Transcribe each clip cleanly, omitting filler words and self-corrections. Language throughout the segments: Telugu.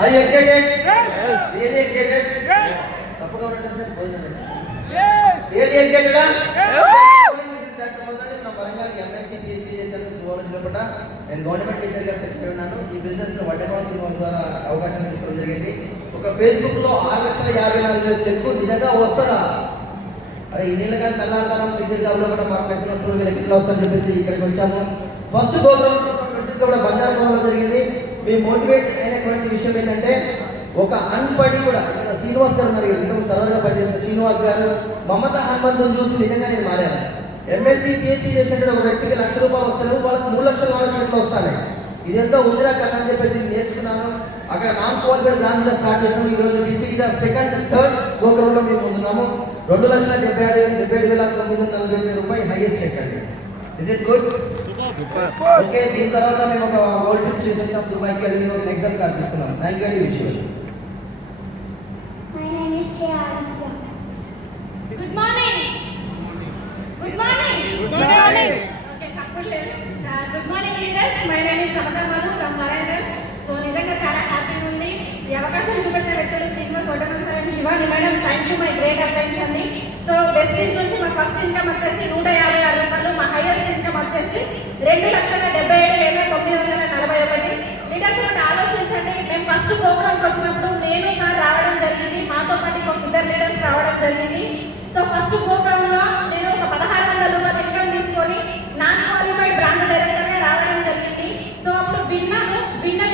Are you excited? Yes. Really excited? Yes. తప్పుగా ఉంటుంది భోజనం. Yes. Really excited? నేను గవర్నమెంట్ టీచర్గా సెటిల్ ఉన్నాను. ఈ బిజినెస్ వడ్డెమాల శ్రీనివాస్ ద్వారా అవకాశం తీసుకోవడం జరిగింది. ఒక ఫేస్బుక్లో 6,54,000 చెక్కు నిజంగా వస్తుందా? అరే ఇన్నిళ్ళగా తెల్లారుతారం టీచర్ జాబ్లో కూడా మాకు బిజినెస్లో వీళ్ళకి వస్తుందని చెప్పేసి ఇక్కడికి వచ్చాము. ఫస్ట్ ప్రోగ్రామ్ కూడా బంజారాలో జరిగింది. మీ మోటివేట్ అయినటువంటి విషయం ఏంటంటే ఒక అన్పడి కూడా ఇక్కడ శ్రీనివాస్ గారు ఉన్నారు. ఇంతకు సర్వర్గా పనిచేసిన శ్రీనివాస్ గారు మమతా హనుమంతుని చూసి నిజంగా నేను మారాను. ఎంఎస్సీ పిహెచ్డీ చేసినట్టు ఒక వ్యక్తికి ₹1,00,000 వస్తారు, వాళ్ళకి 3,00,000 వస్తాయి. ఇదంతా ఉందిరా కదా అని చెప్పేసి నేర్చుకున్నాను. అక్కడ నాన్ కోఆపరేటివ్ బ్రాంచ్గా స్టార్ట్ చేసాము. ఈరోజు డీసీడీగా సెకండ్ థర్డ్ గోకరంలో మేము ఉంటున్నాము. ₹2,77,940 హైయెస్ట్ చెక్ అండి. Is it good? ఓకే, దీని తర్వాత మేము ఒక వరల్డ్ ట్రిప్ చేసి వచ్చాం దుబాయ్కి. అది ఒక ఎగ్జామ్ కార్డ్ తీసుకున్నాం. థ్యాంక్ యూ అండి. విషయం My name is K. Aditya. Good morning. Good morning. Good morning. Okay, support లేదు. Good morning leaders. My name is Samadha Madhu from Warangal. So నిజంగా చాలా హ్యాపీగా ఉంది. ఈ అవకాశం చూపెట్టిన వ్యక్తులు Srinivas Vaddemala sir and Shivani madam, thank you my great appliance అండి. సో వెస్టీజ్ నుంచి మా ఫస్ట్ ఇన్కమ్ వచ్చేసి ₹156, మా హైయెస్ట్ ఇన్కమ్ వచ్చేసి ₹2,77,941. లీడర్స్ ఒకటి ఆలోచించండి. మేము ఫస్ట్ ప్రోగ్రామ్కి వచ్చినప్పుడు నేను సార్ రావడం జరిగింది, మాతో పాటు ఇంకొక 2 లీడర్స్ రావడం జరిగింది. సో ఫస్ట్ ప్రోగ్రాంలో నేను ఒక ₹1,600 ఇన్కమ్ తీసుకొని నాన్ క్వాలిఫైడ్ బ్రాంచ్ డైరెక్టర్గా రావడం జరిగింది. సో అప్పుడు విన్నర్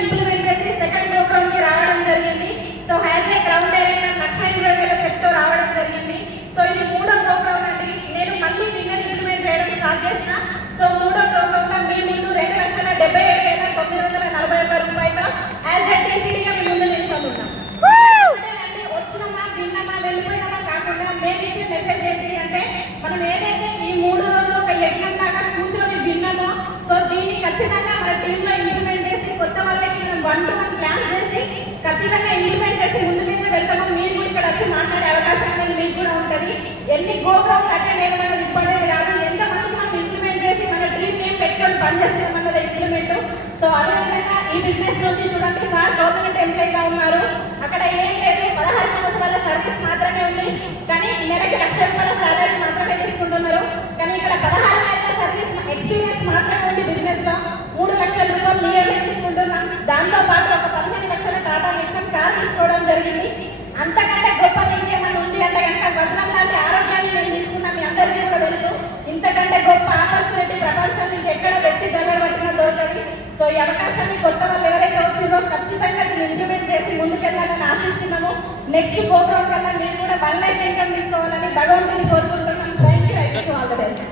ఇంప్లిమెంట్ చేసి సెకండ్ ప్రోగ్రామ్కి రావడం జరిగింది. So has a ground director ₹1,20,000 చెక్తో రావడం జరిగింది. సో ఇది 3వ ప్రోగ్రామ్ అండి. నేను మళ్ళీ విన్నర్ ఇంప్లిమెంట్ చేయడం స్టార్ట్ చేసిన. సో 3వ ప్రోగ్రాంలో మీ ముందు ₹2,77,941 యాజ్ ఏ టీసీడీగా మీ ముందు నిల్చొని వచ్చినామా విన్నామా వెళ్ళిపోయినామా కాకుండా మేము ఇచ్చే మెసేజ్ ఏంటి అంటే మనం ఏదైతే ఈ 3 రోజులు ఒక యజ్ఞం లాగా కూర్చొని విన్నామో, సో దీన్ని ఖచ్చితంగా మన టీంలో ఇంప్లిమెంట్ చేసి కొత్త వాళ్ళకి మనం 1-to-1 ప్లాన్ చేసి ఖచ్చితంగా ఇంప్లిమెంట్ చేసి ముందు మీద వెళ్తామో మీరు కూడా ఇక్కడ వచ్చి మాట్లాడే అవకాశం అనేది మీకు కూడా ఉంటుంది. ఎన్ని ప్రోగ్రామ్లు అటెండ్ అయ్యడం అనేది ఇంపార్టెంట్ కాదు, ఎంతమందికి మనం ఇంప్లిమెంట్ చేసి మన డ్రీమ్ నేమ్ పెట్టుకొని పనిచేసడం అన్నది ఇంప్లిమెంట్. సో అదేవిధంగా ఈ బిజినెస్ నుంచి చూడండి, సార్ గవర్నమెంట్ ఎంప్లాయీగా ఉన్నారు. అక్కడ ఏం లేదు, 16 సంవత్సరాల సర్వీస్ మాత్రమే ఉంది, కానీ నెలకి ₹1,00,000 సాలరీ మాత్రమే తీసుకుంటున్నారు. కానీ ఇక్కడ 16 నెలల సర్వీస్ ఎక్స్పీరియన్స్ మాత్రమే ఉంది. బిజినెస్లో ₹3,00,000 నియర్లీ తీసుకుంటున్నాం. దాంతో పాటు ఒక ₹15,00,000 టాటా నెక్సన్ కార్ తీసుకోవడం జరిగింది. అంతకంటే గొప్పది ఇంకేమన్నా ఉంది అంటే కనుక వజ్రం లాంటి ఆరోగ్యాన్ని నేను తీసుకున్నాం. మీ అందరికీ కూడా తెలుసు, ఇంతకంటే గొప్ప ఆపర్చునిటీ ప్రపంచంలో ఇంకెక్కడ వ్యక్తి జరగబట్టిన దొరకదు. సో ఈ అవకాశాన్ని కొత్త వాళ్ళు ఎవరైతే వచ్చిందో ఖచ్చితంగా దీన్ని ఇంప్లిమెంట్ చేసి ముందుకెళ్ళాలని ఆశిస్తున్నాము. నెక్స్ట్ ప్రోగ్రామ్ కన్నా మీరు కూడా 1 లైఫ్ ఇన్కమ్ తీసుకోవాలని భగవంతుని కోరుకుంటున్నాం. Thank you. I wish you all the best.